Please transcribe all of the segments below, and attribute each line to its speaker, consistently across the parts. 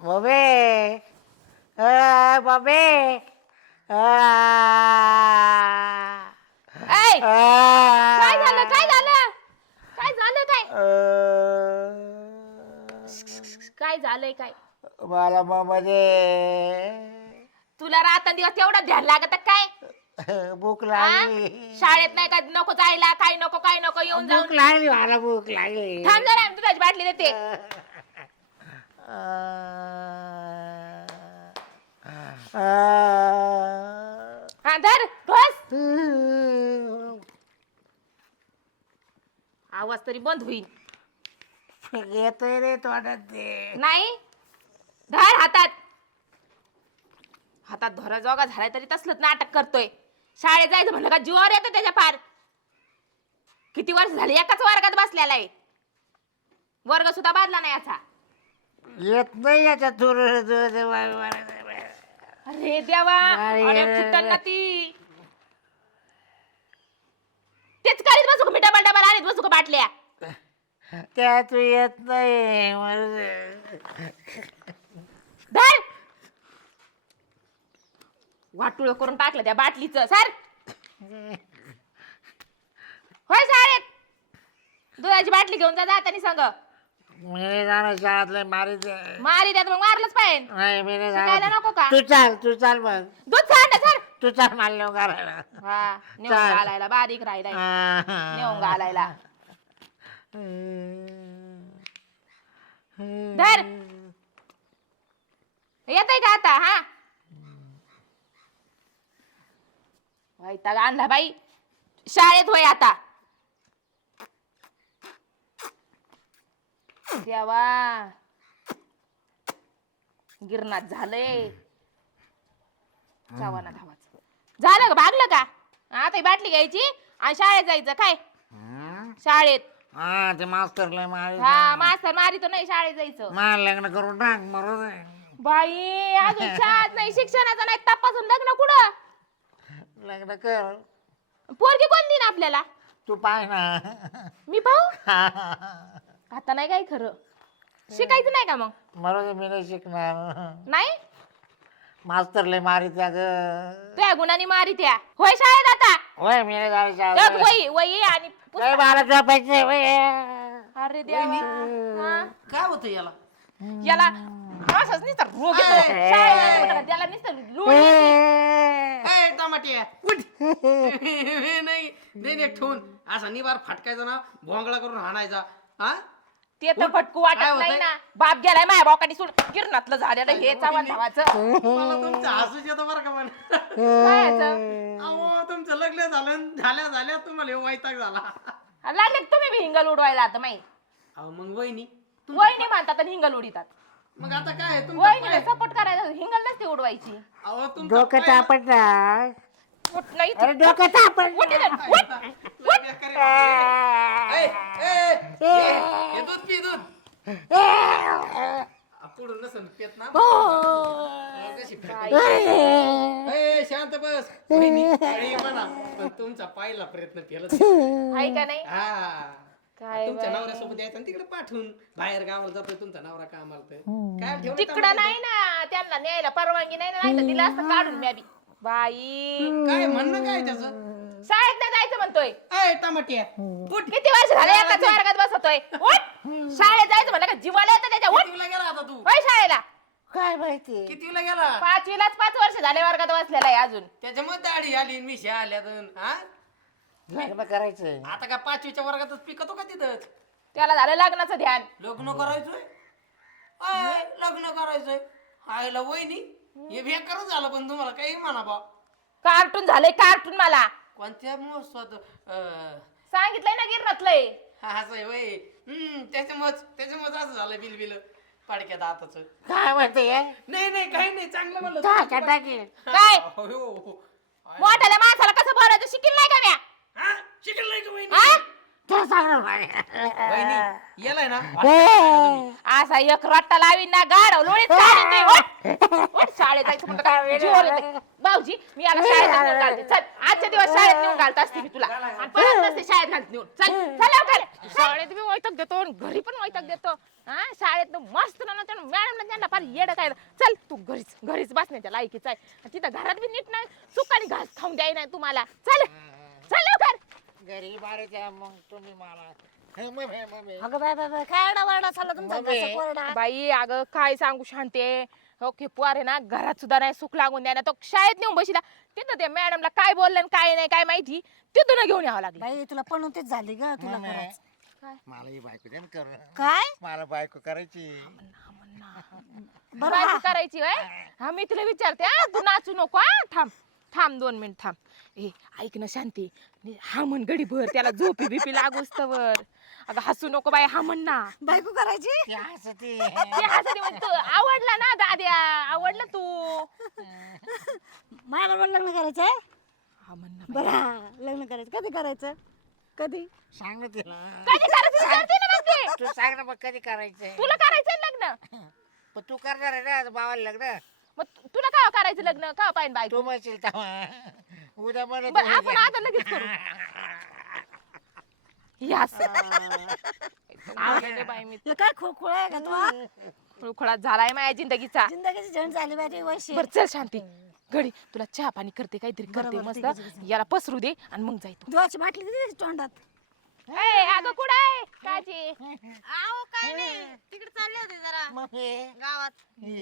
Speaker 1: बबे. बबे.
Speaker 2: ऐ, काय झालं काय झालं? काय झालं काय? काय झालंय काय?
Speaker 1: मला मग दे
Speaker 2: तुला रात्रंदिवस तेवढं ध्यान लागत काय?
Speaker 1: भूक
Speaker 2: हा?
Speaker 1: लागली.
Speaker 2: शाळेत नाही का नको जायला काय नको काय नको येऊन
Speaker 1: भूक
Speaker 2: जाऊन.
Speaker 1: लागली मला भूक लागली.
Speaker 2: थांब जरा मी दुधाची बाटली देते. हा धर बस आवाज तरी बंद होईल
Speaker 1: येतोय रे तोंडात ते
Speaker 2: नाही धर हातात हातात धरा जोगा झालाय तरी तसलंच नाटक करतोय शाळेत जायचं म्हणलं का जीवावर येतं त्याच्या फार किती वर्ष झाली एकाच वर्गात बसलेला आहे वर्ग सुद्धा बाजला नाही याचा
Speaker 1: येत नाही याच्या दूर
Speaker 2: अरे देवा
Speaker 1: अरे.
Speaker 2: अरे फुटल ना ती. तेच करीत बसू का मी डबल डबल आणत बसू का बाटल्या?
Speaker 1: त्या तू येत नाही मला-
Speaker 2: धर. वाटुळ करून टाकलं त्या बाटलीचं. सर. होय शाळेत दुधाची बाटली घेऊन जा जातानी सांग.
Speaker 1: मी नाही जाणार शाळातले मारी
Speaker 2: द्या मग मारलंच पाहिजे.
Speaker 1: नाही मी नाही
Speaker 2: शिकायला
Speaker 1: जाणार
Speaker 2: नको का?
Speaker 1: तू चाल तू चाल मग.
Speaker 2: दूध सांड सर
Speaker 1: तू चाल मला नेऊन घालायला.
Speaker 2: हा नेऊन
Speaker 1: चाल.
Speaker 2: घालायला बारीक राहिलाय. नेऊन घालायला. धर. येतय का आता? हा. वैताग आणला बाई. शाळेत होय आता. देवा. गिरणात झालंय. जावा ना धावाच. झालं का? भागलं का? आता ही बाटली घ्यायची आणि शाळेत जायचं. काय? शाळेत.
Speaker 1: हा ते मास्तर लय मारी
Speaker 2: हा मास्तर मारी तर नाही शाळेत जायचं.
Speaker 1: मला लग्न करून टाक मरू दे
Speaker 2: बाई अजून शाळेत नाही शिक्षणाचा नाही तपासून लग्न कुठं?
Speaker 1: लग्न कर.
Speaker 2: पोरगी कोण देईन आपल्याला?
Speaker 1: तू पाय ना.
Speaker 2: मी पाहू? आता नाही काय खरं. शिकायचं नाही का मग?
Speaker 1: मरू दे मी नाही शिकणार.
Speaker 2: नाही?
Speaker 1: मास्तर लय मारी त्या ग
Speaker 2: त्या गुणाने मारी त्या होय शाळेत आता?
Speaker 1: होय मी नाही
Speaker 2: त्यात वही वही आणि पुस्तक.
Speaker 1: लय मला झोपायचंय वय
Speaker 2: अरे देवा. हा.
Speaker 3: काय होतं याला?
Speaker 2: याला असंच नुसतं रोग येतो. शाळेत जायचं म्हणलं का? त्याला नुसतं लूळ
Speaker 3: टमाटे उठ. नाही नाही नाही ठेवून. असा निवार फाटकायचा ना भोंगळा करून हाणायचा. हा?
Speaker 2: ते तर फटकू वाटत नाही? ना. बाप गेलाय माझ्या बापाने सोड गिरणातलं झालेलं हे चावण धावाचं
Speaker 3: मला तुमचं हसूच येतं बरं का पण
Speaker 2: काय याचं?
Speaker 3: अहो तुमचं लग्न झालं झाल्या झाल्या तुम्हाला हे वैताग झाला.
Speaker 2: लागले का तुम्ही बी हिंगल उडवायला आता माही
Speaker 3: अहो मग वहिनी
Speaker 2: वहिनी म्हणतात आणि हिंगल उडीतात.
Speaker 3: मग आता काय आहे? तुमचं
Speaker 2: वहिनीला सपोर्ट करायचा. हिंगल नसते उडवायची.
Speaker 3: अहो तुमचं
Speaker 1: डोकं
Speaker 3: पाय-
Speaker 1: तापट ना
Speaker 2: उठ नाही
Speaker 1: अरे डोकं तापट
Speaker 2: उठ इथं, उठ.
Speaker 3: लय बेकार आहे. ए, ए, ए, हे दूध पी दूध. पुढून नसन पेत ना. अहो, कशी फेकून ए, शांत बस. वहिनी, काही म्हणा. पण तुमचा पाहिला प्रयत्न केला
Speaker 2: आहे का नाही?
Speaker 3: हा.
Speaker 2: काय
Speaker 3: तुमच्या नवऱ्यासोबत यायचं आणि तिकडे पाठवून बाहेर गावाला जातोय तुमचा नवरा कामाला तर. काय ठेवलं
Speaker 2: तिकडं नाही ना. त्यांना न्यायला परवानगी नाही ना. नाही तर दिला असतं काढून बी बाई.
Speaker 3: काय म्हणणं काय त्याचं?
Speaker 2: शाळेत जायचं म्हणतोय.
Speaker 3: अय टमाटे.
Speaker 2: किती वर्ष झाले एकाच वर्गात बसतोय? उठ. शाळेत जायचं म्हणलं का? जीवाला येतं त्याच्या. उठ.
Speaker 3: कितीला गेला आता तू?
Speaker 2: होय शाळेला.
Speaker 1: काय माहिती?
Speaker 3: कितीला गेला?
Speaker 2: पाचवीलाच पाच वर्ष झाले वर्गात बसलेला आहे अजून.
Speaker 3: त्याच्यामुळे दाढी आली मिशा आल्या हा?
Speaker 1: लग्न करायचंय.
Speaker 3: आता का पाचवीच्या वर्गातच पिकतो का तिथंच
Speaker 2: त्याला झालं लग्नाचं ध्यान.
Speaker 3: लग्न करायचंय? अय, लग्न करायचंय. आईला वहिनी हे बेकारच झालं पण तुम्हाला काही म्हणा बा
Speaker 2: कार्टून झालंय कार्टून मला.
Speaker 3: कोणत्या महोत्सवात अं,
Speaker 2: सांगितलंय ना गिरणातलंय
Speaker 3: हा असं आहे हम्म त्याच्यामुळेच त्याच्यामुळेच असं झालं बिल बिल पाडक्यात आताच.
Speaker 1: काय म्हणते?
Speaker 3: नाही नाही काही नाही चांगलं म्हणलं
Speaker 1: टाकी
Speaker 2: काय?
Speaker 3: हो, हो.
Speaker 2: मोठ्याल्या माणसाला कसं बोलायचं? शिकील नाही का म्या?
Speaker 3: हा? शिकलं नाही का वहिनी?
Speaker 2: हा?
Speaker 1: तो सांगणार बाई.
Speaker 3: वहिनी यालाय ना तुम्ही.
Speaker 2: असा एक रट्टा लावीन ना गाड लोळीत चालेल नाही, उठ. उठ, शाळेत जायचं म्हणलं का? जीवावर येतंय. भाऊजी मी याला शाळेत नेऊन घालते. चल आजच्या दिवस शाळेत नेऊन घालत असते मी तुला. आणि परत नसते शाळेत घालत नेऊन. चल चल लवकर. शाळेत मी वैतक देतो आणि घरी पण वैतक देतो. हा शाळेत मस्त ना मॅडम त्यांना फार येड काय चल तू घरीच घरीच बसण्याच्या लायकीच आहे. आणि तिथं घरात बी नीट नाही. सुकाने घास खाऊन द्याय नाही तुम्हाला. चल चल लवकर.
Speaker 1: घरी मारायच्या मग तुम्ही मला. हे हे हे.
Speaker 4: अगं बाय बाय बाय. काय तुमचा?
Speaker 1: मम्मी.
Speaker 4: घसा कोरडा
Speaker 2: बाई अगं काय सांगू शांते? हो की पोर आहे ना घरात सुद्धा नाही सुख लागून द्या ना. तो शाळेत नेऊन बसला तिथं ते मॅडमला काय बोललं आणि काय नाही काय माहिती? तिथून घेऊन यावं लागलं.
Speaker 4: बाई तुला पण तेच झाली ग तुला
Speaker 1: मम्मी,
Speaker 4: खरंच.
Speaker 1: मला ही बायको द्या ना करून.
Speaker 4: काय?
Speaker 1: मला बायको करायची.
Speaker 4: बरं
Speaker 2: बायको
Speaker 4: हा.
Speaker 2: करायची होय? हा मी तुला विचारते हा तू नाचू नको हा. थांब थांब दोन मिनिट थांब. ए ऐक ना शांती. नि- हा म्हण गडी भर त्याला झोपी बिपी लागूच तवर. अगं हसू नको बाई हा म्हण ना.
Speaker 4: बायको करायची?
Speaker 1: ती हसती
Speaker 2: ते हसते म्हण तू आवडला ना दाद्या? आवडला तू?
Speaker 4: माझ्या बरोबर लग्न करायचंय?
Speaker 2: हा म्हण ना
Speaker 4: बरं हा, लग्न करायचं. कधी करायचं? कधी?
Speaker 1: सांग ना तिला.
Speaker 2: कधी करायचं? विचारते ना मग ते.
Speaker 1: तू सांग ना मग कधी करायचंय.
Speaker 2: तुला करायचं लग्न?
Speaker 1: पण तू करणार आहे ना भावाला लग्न?
Speaker 2: मग तु- तुला काय करायचं लग्न? का पाहिजे बायको?
Speaker 1: तू म्हणशील तेव्हा. उद्या म्हणत
Speaker 2: बरं आपण आता लगेच करू. यास. आवडले बाई मी
Speaker 4: हे काय आहे का तू?
Speaker 2: झालाय माझ्या जिंदगीचा.
Speaker 4: जिंदगीची झण झाली वैशी.
Speaker 2: बर चल शांती. घडी तुला चहा पाणी करते काहीतरी करते
Speaker 4: बरं,
Speaker 2: मस्त.
Speaker 4: ठीक आहे, ठीक आहे.
Speaker 2: याला पसरू दे आणि मग जाय तू.
Speaker 4: देवाची बाटली दिली तोंडात.
Speaker 2: ए, अगं कुठं? आहे
Speaker 4: आहो काय नाही. तिकडे चालले होते जरा.
Speaker 1: मग हे
Speaker 4: गावात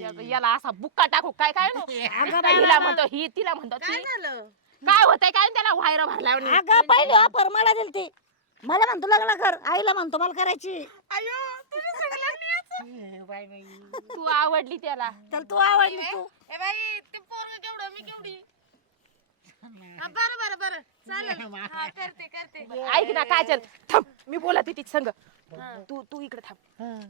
Speaker 2: अगं, याला असा बुक्का टाकू काय काय नो
Speaker 4: अगं
Speaker 2: काय हिला म्हणतो ही तिला म्हणतो ती.
Speaker 4: झालं?
Speaker 2: काय होतंय काय त्याला व्हायरा भरला
Speaker 4: अगं पहिले ऑफर मला दिली ती मला म्हणतो लग्न कर. आईला म्हणतो मला करायची.
Speaker 1: हे.
Speaker 2: तू आवडली त्याला.
Speaker 4: तर तू आवडली तू.
Speaker 5: ए बाई ते पोरग केवढं मी केवढी? हा, बरं बरं बरं. चालेल. हा करते करते.
Speaker 2: ऐक ना काजल. थांब मी बोलत होती संग. तू तू इकडे थांब.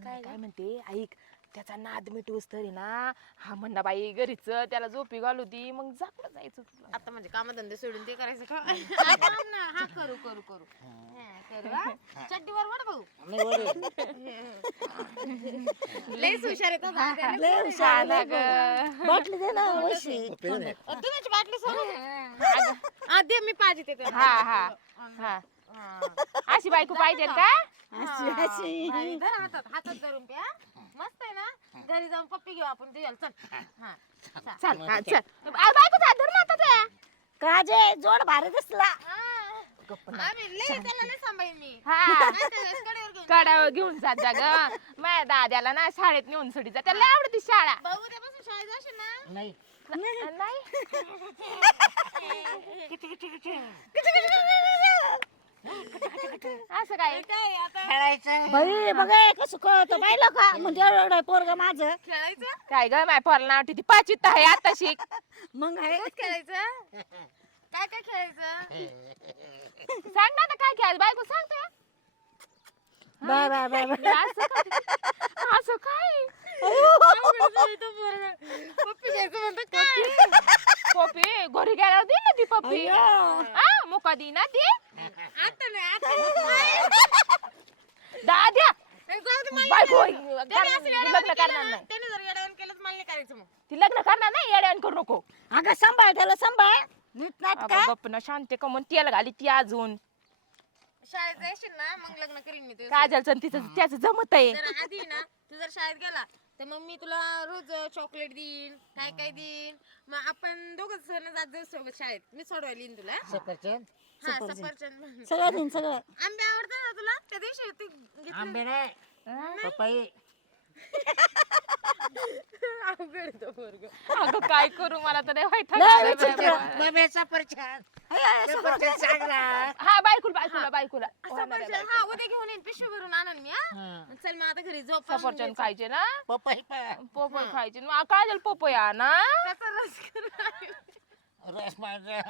Speaker 2: काय काय म्हणते? ऐक. त्याचा नाद मिटूस तरी ना. हा म्हणणा बाई घरीच त्याला झोपी घालू दी मग जा कुठं जायचं तुला
Speaker 5: आता म्हणजे कामधंदे सोडून ते करायचं का? हा, थांब ना. हा करू करू करू. हा, करू हा. चड्डीवर वड भाऊ.
Speaker 1: नाही वडील.
Speaker 5: लयच हुशार आहे तो दादा.
Speaker 4: लय हुशार
Speaker 2: हा ना
Speaker 4: लय
Speaker 2: ग.
Speaker 4: गोड. बाटली दे ना वैशी.
Speaker 1: पिऊ दे.
Speaker 5: अ, दुधाची बाटली सोडून हा दे मी पाहिजे ते तुला.
Speaker 2: हा हा. हा. अशी बायको पाहिजे का?
Speaker 4: अशी अशी.
Speaker 5: धर हातात हातात धरून प्या. मस्त आहे ना? घरी जाऊन पप्पी घेऊ आपण तुझ्याला चल. हा.
Speaker 2: चल. हा, चल. बायको जा, धर ना आता त्या.
Speaker 4: काजे जोड भारी दिसला.
Speaker 5: हा. आम्ही लय त्याला नाही सांभाळीन मी.
Speaker 2: हा.
Speaker 5: नाही तर कडेवर घेऊन
Speaker 2: कडावर घेऊन जात जा ग. माझ्या दाद्याला ना शाळेत नेऊन सोडी जा त्याला लय आवडती शाळा.
Speaker 5: भाऊ उद्यापासून शाळेत जाशील ना?
Speaker 1: नाही.
Speaker 2: नाही. असं काय?
Speaker 5: काय आता?
Speaker 1: खेळायचं.
Speaker 4: बाई बघा कसं कळतं. पाहिलं का म्हणजे एवढं पोरग माझं.
Speaker 5: खेळायचं?
Speaker 2: काय ग माय पोराला नाव ठेवती. पाचवीत आहे आता शिक.
Speaker 4: मग आहे.
Speaker 5: खेळायचं? काय काय खेळायचं?
Speaker 2: सांग ना आता काय खेळ बायको सांगते
Speaker 4: बाय बाय बाय बाय.
Speaker 2: असं काय? असं काय?
Speaker 5: पप्पी घ्यायचं म्हणतो काय?
Speaker 2: पप्पी घरी गेल्यावर दे ना ती पप्पी.
Speaker 4: अय्यो.
Speaker 2: हा मुका दी ना ती.
Speaker 5: आता नाही आता
Speaker 2: दाद्या!
Speaker 5: नाही. जाऊ दे मला
Speaker 2: बायको
Speaker 5: त्याने असं
Speaker 2: लग्न
Speaker 5: येड्यावानी
Speaker 2: करणार
Speaker 5: केलं ना,
Speaker 2: नाही.
Speaker 5: त्याने जर येड्यावानी केलं तर मला नाही करायचं मग.
Speaker 2: ती लग्न करणार नाही येड्यान करू नको.
Speaker 4: अगं सांभाळ त्याला सांभाळ. नीट नाट
Speaker 2: अगं
Speaker 4: का
Speaker 2: गप्प ना शांती का म्हणून तेल घाली ती अजून.
Speaker 5: शाळेत जायशील ना मग लग्न करीन मी तुझं
Speaker 2: काजलचं तिचं त्याचं जमत आहे.
Speaker 5: जर आधी ना तू जर शाळेत गेला तर मग मी तुला रोज चॉकलेट देईन काय काय देईन. मग आपण दोघं जण जात जाऊ सोबत शाळेत. मी सोडवायला येईन तुला.
Speaker 1: सफरचंद
Speaker 5: हा
Speaker 4: सफरचंद.
Speaker 5: सफरचंद.
Speaker 4: सगळं दिन सगळं.
Speaker 5: आंबे आवडतात ना तुला? त्या दिवशी तू घेतले.
Speaker 1: आंबे नाही. पपई.
Speaker 5: अवघड आहे तो पोरगं.
Speaker 2: अगं काय करू? मला तर नाही माहीत.
Speaker 4: लय
Speaker 2: आहे.
Speaker 4: विचित्र.
Speaker 1: मम्मी सफरचंद.
Speaker 4: अय, अय,
Speaker 1: सफरचंद सांग ना.
Speaker 2: हा बायकुला बायकुला बायकुला.
Speaker 5: सफरचंद. हा उद्या घेऊन येईन. पिशवी भरून आणन मी हा.
Speaker 1: हं.
Speaker 5: चल मग आता घरी झोप मग
Speaker 2: सफरचंद
Speaker 5: घ्यायचं.
Speaker 2: खायचे ना?
Speaker 1: पपई पण.
Speaker 2: खायचे. मग काय झालं पोपया ना
Speaker 5: त्याचा रस करून
Speaker 1: रस माझा.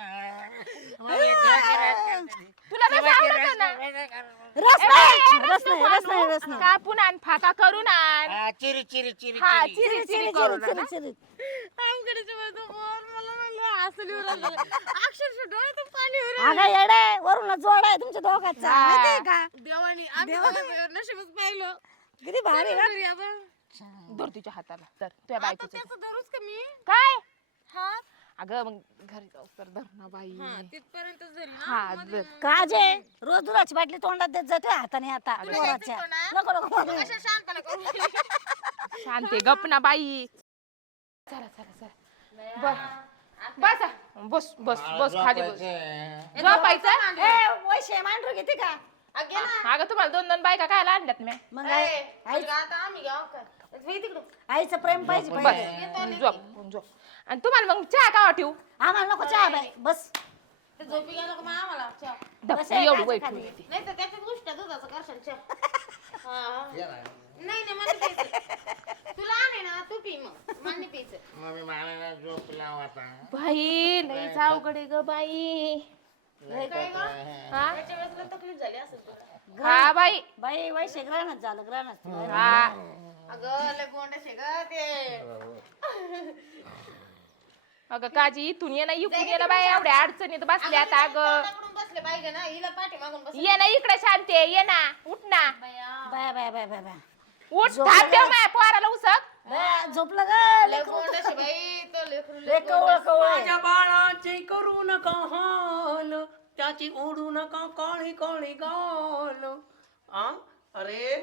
Speaker 1: तुला रस करते.
Speaker 2: तुला
Speaker 1: तुला
Speaker 2: रस
Speaker 1: ती
Speaker 2: आवडतो ना?
Speaker 1: रस नाही.
Speaker 4: रस नाही रस नाही रस नाही.
Speaker 2: कापून आण फाका करून आण
Speaker 1: हा, चिरी चिरी चिरी
Speaker 2: हा
Speaker 1: चिरी.
Speaker 2: चिरी
Speaker 4: चिरी
Speaker 2: चिरी
Speaker 4: चिरी
Speaker 2: करून आण,
Speaker 5: पोर, मला म्हणलं असं लिहून राहिलं. अक्षरशः डोळ्यातून पाणी येऊ राहिलं.
Speaker 4: अगं येडे वरून जोड आहे तुमच्या दोघांचा.
Speaker 2: हा.
Speaker 4: माहितीये का?
Speaker 5: देवाने आम्ही दोघं नशीबच पाहिलं.
Speaker 4: किती भारी ना.
Speaker 2: धर तुझ्या हाताला. तर तुझ्या बायकोचं
Speaker 5: धरूच का मी?
Speaker 2: काय?
Speaker 5: हा?
Speaker 2: अगं मग घरी जाऊ तर धर ना बाई.
Speaker 5: हा तिथपर्यंतच धरी
Speaker 2: हा,
Speaker 5: ना मध्ये. मग-
Speaker 4: काजे रोज दुधाची बाटली तोंडात देत जाते हाताने आता. पोराच्या. नको नको
Speaker 5: मग अशा.
Speaker 2: शांती गप ना बाई. चला चला चला. बस बसा बस बस बस खाली बस. झोपायचं?
Speaker 4: ए वैशे मांडरू घेते का?
Speaker 5: अगे ना.
Speaker 2: अगं तुम्हाला दोन दोन बायका काय आणल्यात मी
Speaker 4: मग
Speaker 5: ए,
Speaker 4: आई- आई
Speaker 5: मुलगा आता आम्ही गाव काय तिकडं.
Speaker 4: आईचं प्रेम पाहिजे
Speaker 2: बस झोप झोप. आणि तुम्हाला मग चहा का ठेवू?
Speaker 4: आम्हाला नको चहा बाई बस.
Speaker 5: ते झोपी गेलं का मग आम्हाला चहा.
Speaker 2: धप,
Speaker 4: बस आहे,
Speaker 2: एवढी
Speaker 4: कायचं
Speaker 2: वाईट
Speaker 4: खाली.
Speaker 2: ठेवू येते.
Speaker 5: नाही तर त्याच्यात गोष्ट दुधाचं करशाल चहा. हा, हा. नाही नाही मला नाही प्यायचं. तुला आहे ना तू पी मग. मला नाही प्यायचं.
Speaker 1: मम्मी मला झोप लाव आता
Speaker 2: बाई अवघड आहे ग बाई.
Speaker 5: काय गं?
Speaker 2: हा?
Speaker 5: त्याच्या वेळेस लय तकलीफ झाली असेल तुला.
Speaker 2: हा बाई.
Speaker 4: बाई ग्रहणच झालं ग्रहणच
Speaker 2: हा.
Speaker 5: अगं लय गोंडस आहे ग ते.
Speaker 2: अगं काजी इथून ये ना इकडून ये ना बाई एवढ्या अडचणीत बसल्या आता अगं.
Speaker 5: तोंडाकडून बसले पाहिजे ना हिला पाठी मागून
Speaker 2: ये ना इकडे शांती आहे, ये ना उठ ना.
Speaker 4: Bye. Bye bye bye bye
Speaker 2: उठ
Speaker 4: झोप
Speaker 2: थांब
Speaker 4: ना.
Speaker 2: ठेव माझ्या पोराला उसक.
Speaker 4: बाय, झोपलं ग
Speaker 5: लय
Speaker 4: लेकरू.
Speaker 5: गोंडस आहे बाई तो लेकरू लय
Speaker 4: लय कवळ कवळ. आहे.
Speaker 3: माझ्या बाळाचे करू नका हाल त्याची ओढू नका काळी काळी गाल. आ? अरे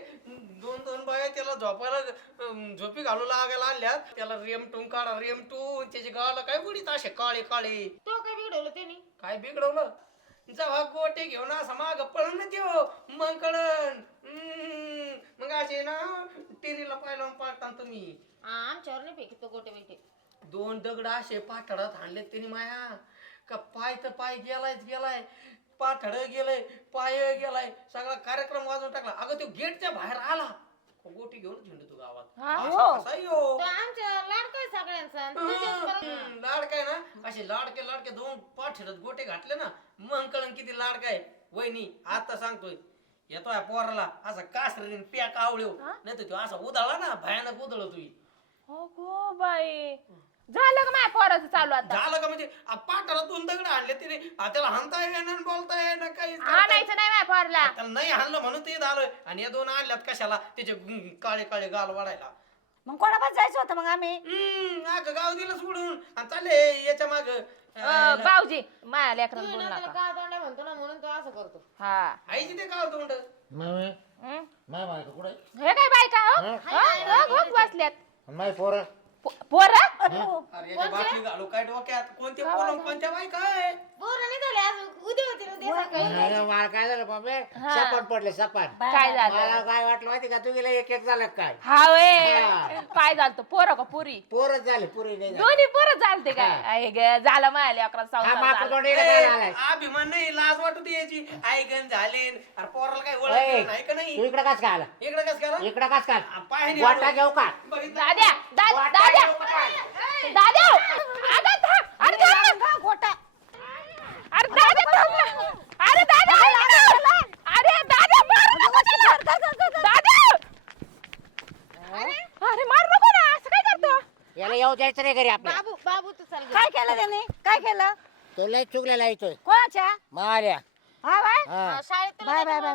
Speaker 3: दोन दोन बाया त्याला झोपायला झोपी घालू लागायला आणल्यात. त्याला रेमटून काढा रेमटून त्याची गाला काय उडीत असे काळे काळे?
Speaker 5: तो काय बिघडवलं त्यांनी?
Speaker 3: काय बिघडवलं? जेव्हा गोटे घेऊन असा माग पळण ना त्यो मग कळण मग असे ना टिरीला पाहिलं पाडता तुम्ही.
Speaker 5: आमच्यावर नाही फेकी तो गोटे बिटे.
Speaker 3: दोन दगड असे पाठडात हाणले त्यांनी माया. का पाय तर पाय गेलायच गेलाय. पाठड गेलंय पाय गेलाय. सगळा कार्यक्रम वाजवून टाकला अगं तो गेटच्या बाहेर आला. गोटी घेऊन झेंडू तू गावात.
Speaker 2: हा?
Speaker 3: असा कसा यो?
Speaker 5: तो आमच्या लाडका आहे सगळ्यांचा आणि तुझ्याच बरं.
Speaker 3: हम्म, लाडकाय ना? असे लाडके लाडके दोन पाठडत गोटे घातले ना मग कळण किती लाडकाय वहिनी आता सांगतोय येतोय पोराला असा कासरीन प्याक आवळ्यो. नाही तर तो असा उधळला ना भयानक उधळतोय
Speaker 2: अगो बाई. झालं का माझ्या पोराचं चालू आता?
Speaker 3: झालं का म्हणजे आ, पाटाला दोन दगड आणले तिने आ, त्याला हाणता येईना बोलता येईना काही
Speaker 2: आणायचं
Speaker 3: त्याला नाही हाणलं म्हणून ते झालं आणि या दोन आणल्यात कशाला? त्याचे गुं- काळे काळे गाल वाढायला.
Speaker 4: मग कोणापास जायचं होतं मग आम्ही?
Speaker 3: हम्म अगं गाव दिलं सोडून. आणि चालले याच्या माग.
Speaker 2: अं, भाऊजी माझ्या लेकराला बोल नका.
Speaker 5: का तोंडा म्हणतो ना म्हणून तो असं करतो.
Speaker 2: हा.
Speaker 3: आईची ते गाव तोंड.
Speaker 1: मम्मी
Speaker 2: हं?
Speaker 1: माय बायको कुठे
Speaker 2: हे काय बायका हो?
Speaker 1: हं?
Speaker 2: हं? हो, हो, बसल्यात.
Speaker 1: माय पोर?
Speaker 2: पोरं?
Speaker 3: अरे याच्या बाटली घालू काय डोक्यात? कोणते पोरं कोणत्या बाई काय?
Speaker 5: पोरं नाही झाले अजून. उद्या होतील उद्या सकाळी.
Speaker 1: मला काय झालं मम्मी सपाट पडले सपाट.
Speaker 2: काय झालं?
Speaker 1: मला काय वाटलं माहिती का? तू गेला एक एक झालं काय?
Speaker 2: हा वे.
Speaker 1: हा.
Speaker 2: काय झालं? पोरं का पुरी?
Speaker 1: पोरच झाले पुरी नाही झाली.
Speaker 2: दोन्ही पोरं चालते काय. आहे ग, झालं माझ्या अकरा
Speaker 1: हा माकड इकडे?
Speaker 3: अभिमान नाही लाज वाटू दे याची आई गण झाले. अरे पोराला काय
Speaker 1: ओय,
Speaker 3: ओळख नाही का
Speaker 1: तू
Speaker 3: नाही
Speaker 1: इकडे कस काय आला?
Speaker 3: इकडे कस करा
Speaker 1: इकडे कस काय
Speaker 3: पाय नाही
Speaker 1: वाटा
Speaker 3: आलो.
Speaker 1: घेऊ का?
Speaker 3: बघितलं?
Speaker 2: दाद्या अगं थांब. अरे थांब! ना.
Speaker 4: गोटा.
Speaker 2: अरे दाद्या थांब ना. अरे दाद्या ऐक ना. अरे दाद्या मारू नको त्याला. दाद्या अरे मारू नको ना. असं काय करतो?
Speaker 1: याला येऊ द्यायचं नाही घरी आपल्या.
Speaker 5: बाबू बाबू तू चाल घरी.
Speaker 4: काय केलं त्याने? काय केलं?
Speaker 1: तो लय चुकलेला येतोय.
Speaker 4: कोणाच्या?
Speaker 1: मार्या
Speaker 4: हा बाय.
Speaker 5: शाळेत
Speaker 4: बाय, बाय, बाय,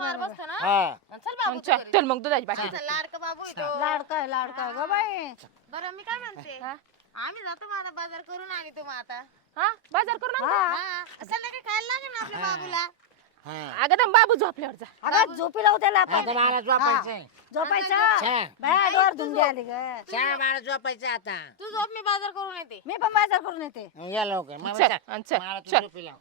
Speaker 1: हा.
Speaker 5: चल बाबू तू
Speaker 2: चल
Speaker 5: घरी.
Speaker 2: चल मग दुधाची बाटली
Speaker 5: चल, लाडका बाबू आहे तो.
Speaker 4: लाडकाय लाडकाय ग बाई.
Speaker 5: बरं मी काय म्हणते?
Speaker 2: हा?
Speaker 5: आम्ही जातो आता बाजार करून आणि तो मग आता.
Speaker 2: हा? बाजार करून आणतो?
Speaker 4: हा.
Speaker 5: हा संध्याकाळी खायला लागेल ना आपल्या बाबूला?
Speaker 1: हा.
Speaker 2: अगं दम बाबू झोपल्यावर जा.
Speaker 4: अगं झोपी लावू त्याला
Speaker 1: आता
Speaker 4: आपण
Speaker 1: मला झोपायचंय.
Speaker 4: झोपायचं?
Speaker 1: छा
Speaker 4: बाय डोर धुंदी आली ग.
Speaker 1: छा मला झोपायचं आता.
Speaker 5: तू झोप मी बाजार करून येते.
Speaker 4: मी पण बाजार करून येते.
Speaker 1: या लवकर. मग
Speaker 2: चल,
Speaker 1: चल.
Speaker 2: आणि चल,
Speaker 1: मला तू
Speaker 2: चल.
Speaker 1: झोपी लाव.